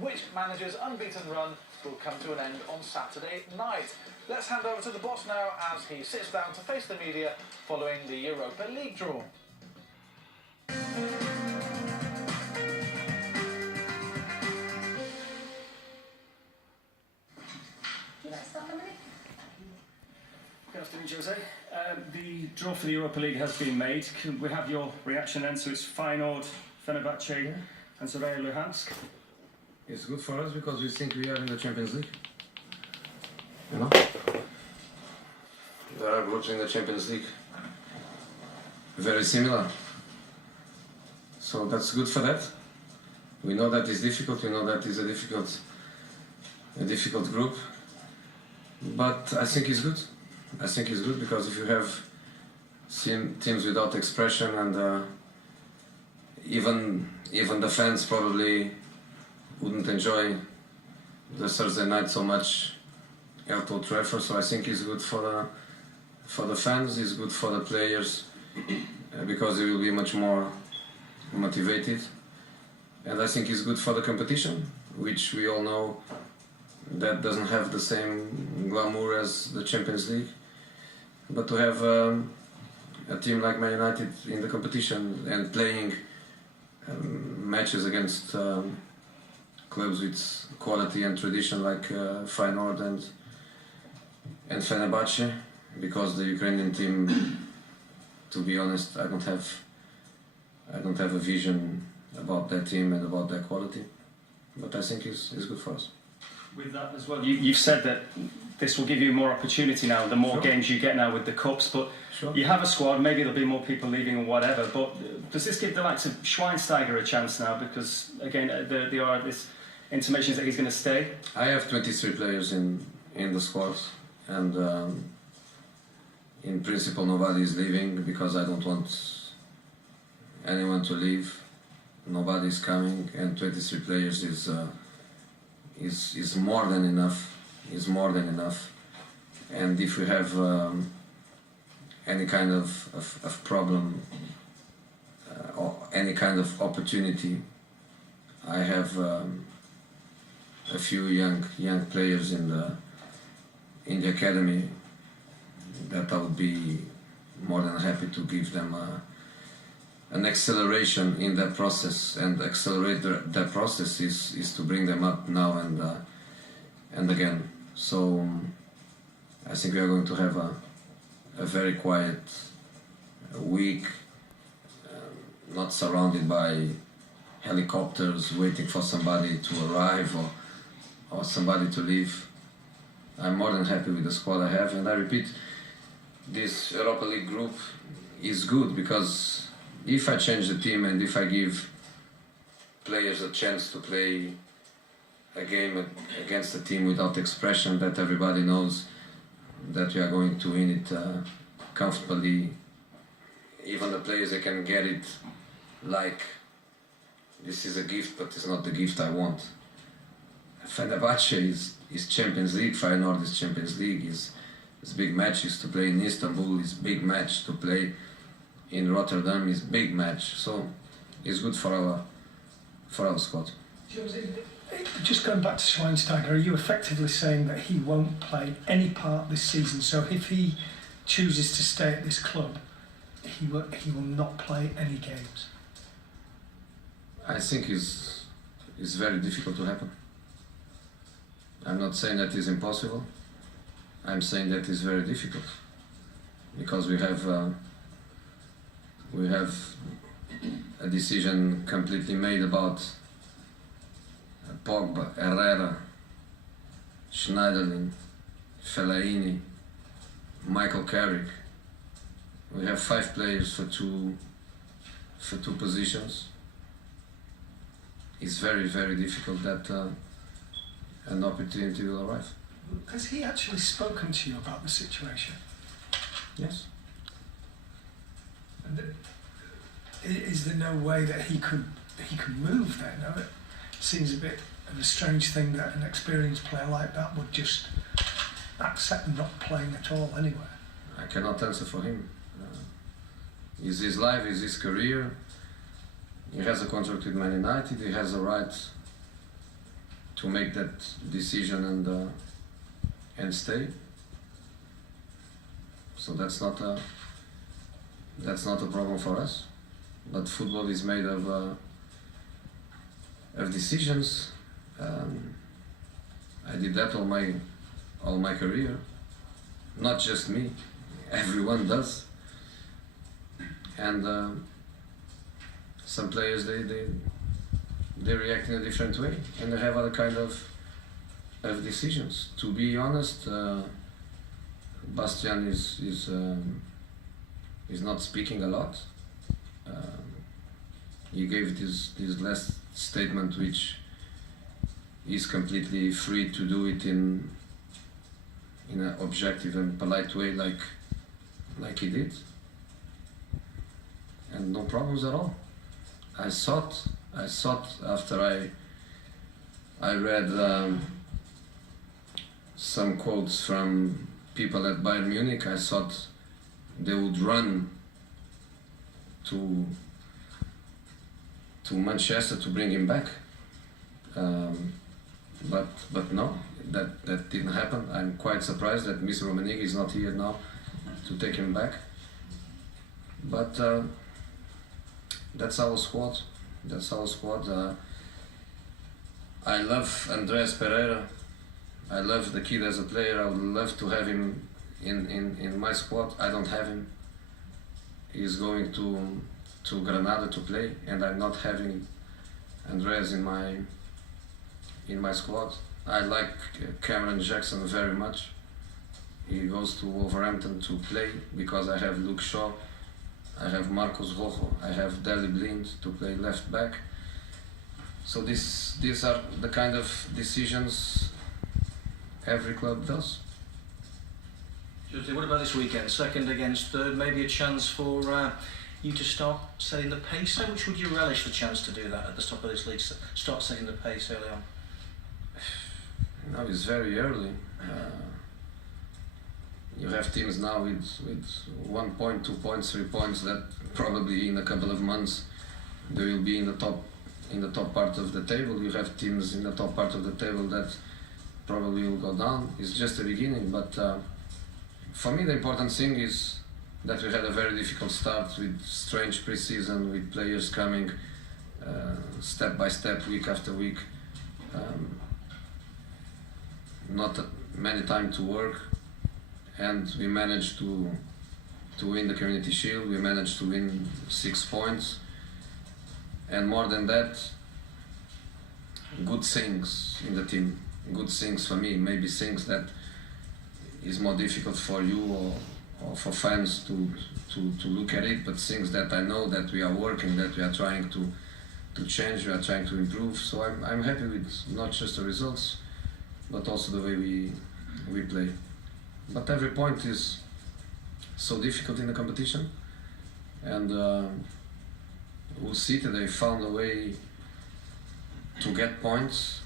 which manager's unbeaten run will come to an end on Saturday night. Let's hand over to the boss now as he sits down to face the media following the Europa League draw. Good afternoon, José. The draw for the Europa League has been made. Can we have your reaction then? So it's Feyenoord, Fenerbahce and Zorya Luhansk. It's good for us because we think we are in the Champions League. You know? There are groups in the Champions League very similar. So that's good for that. We know that it's difficult, we know that it's a difficult group. But I think it's good. I think it's good because if you have teams without expression and even the fans probably wouldn't enjoy the Thursday night so much at Old Trafford, so I think it's good for the fans, it's good for the players because they will be much more motivated, and I think it's good for the competition, which we all know that doesn't have the same glamour as the Champions League, but to have a team like Man United in the competition and playing matches against clubs with quality and tradition like Feyenoord and Fenerbahce, because the Ukrainian team, to be honest, I don't have a vision about that team and about their quality, but I think it's good for us. With that as well, you've said that this will give you more opportunity now, the more games you get now with the Cups, but you have a squad, maybe there'll be more people leaving or whatever, but does this give the likes of Schweinsteiger a chance now? Because, again, there are this intimations that he's going to stay. I have 23 players in the squad, and in principle nobody is leaving because I don't want anyone to leave. Nobody is coming, and 23 players is more than enough. Is more than enough. And if we have any kind of problem or any kind of opportunity, I have a few young players in the academy that I would be more than happy to give them an acceleration in that process, and accelerate that process is to bring them up now and again. So I think we are going to have a very quiet week, not surrounded by helicopters waiting for somebody to arrive or somebody to leave. I'm more than happy with the squad I have, and I repeat, this Europa League group is good because if I change the team and if I give players a chance to play a game against a team without expression, that everybody knows that we are going to win it comfortably, even the players, they can get it like this is a gift, but it's not the gift I want. Fenerbahce is Champions League, Feyenoord is Champions League, is big matches to play in Istanbul, is big match to play in Rotterdam, is big match, so it's good for our squad. José, just going back to Schweinsteiger, are you effectively saying that he won't play any part this season? So if he chooses to stay at this club, he will not play any games? I think it's very difficult to happen. I'm not saying that it's impossible. I'm saying that it's very difficult because we have a decision completely made about Pogba, Herrera, Schneiderlin, Fellaini, Michael Carrick. We have 5 players for two positions. It's very, very difficult that an opportunity will arrive. Has he actually spoken to you about the situation? Yes. And is there no way that he could move then? No, it seems a bit of a strange thing that an experienced player like that would just accept not playing at all anywhere. I cannot answer for him. It's his life, it's his career. He has a contract with Man United. He has a right make that decision and stay. So that's not a problem for us. But football is made of decisions. I did that all my career. Not just me, everyone does. And some players they react in a different way, and they have other kind of decisions. To be honest, Bastian is not speaking a lot. He gave this last statement, which is completely free to do it in an objective and polite way, like he did, and no problems at all. I thought after I read some quotes from people at Bayern Munich, I thought they would run to Manchester to bring him back, but no, that didn't happen. I'm quite surprised that Mr. Rummenigge is not here now to take him back, but that's our squad. I love Andreas Pereira. I love the kid as a player. I would love to have him in my squad. I don't have him. He's going to Granada to play, and I'm not having Andreas in my squad. I like Cameron Jackson very much. He goes to Wolverhampton to play because I have Luke Shaw, I have Marcos Rojo, I have Daley Blind to play left back. So these are the kind of decisions every club does. José, what about this weekend? Second against third, maybe a chance for you to start setting the pace. How much would you relish the chance to do that at the top of this league? Start setting the pace early on. No, it's very early. You have teams now with 1 point, 2 points, 3 points that probably in a couple of months they will be in the top part of the table. You have teams in the top part of the table that probably will go down. It's just the beginning, but for me the important thing is that we had a very difficult start with strange pre-season, with players coming step by step, week after week. Not many time to work, and we managed to win the Community Shield. We managed to win 6 points, and more than that, good things in the team. Good things for me, maybe things that is more difficult for you or for fans to look at it, but things that I know that we are working, that we are trying to change, we are trying to improve. So I'm happy with not just the results, but also the way we play. But every point is so difficult in the competition, and we'll see today. Found a way to get points,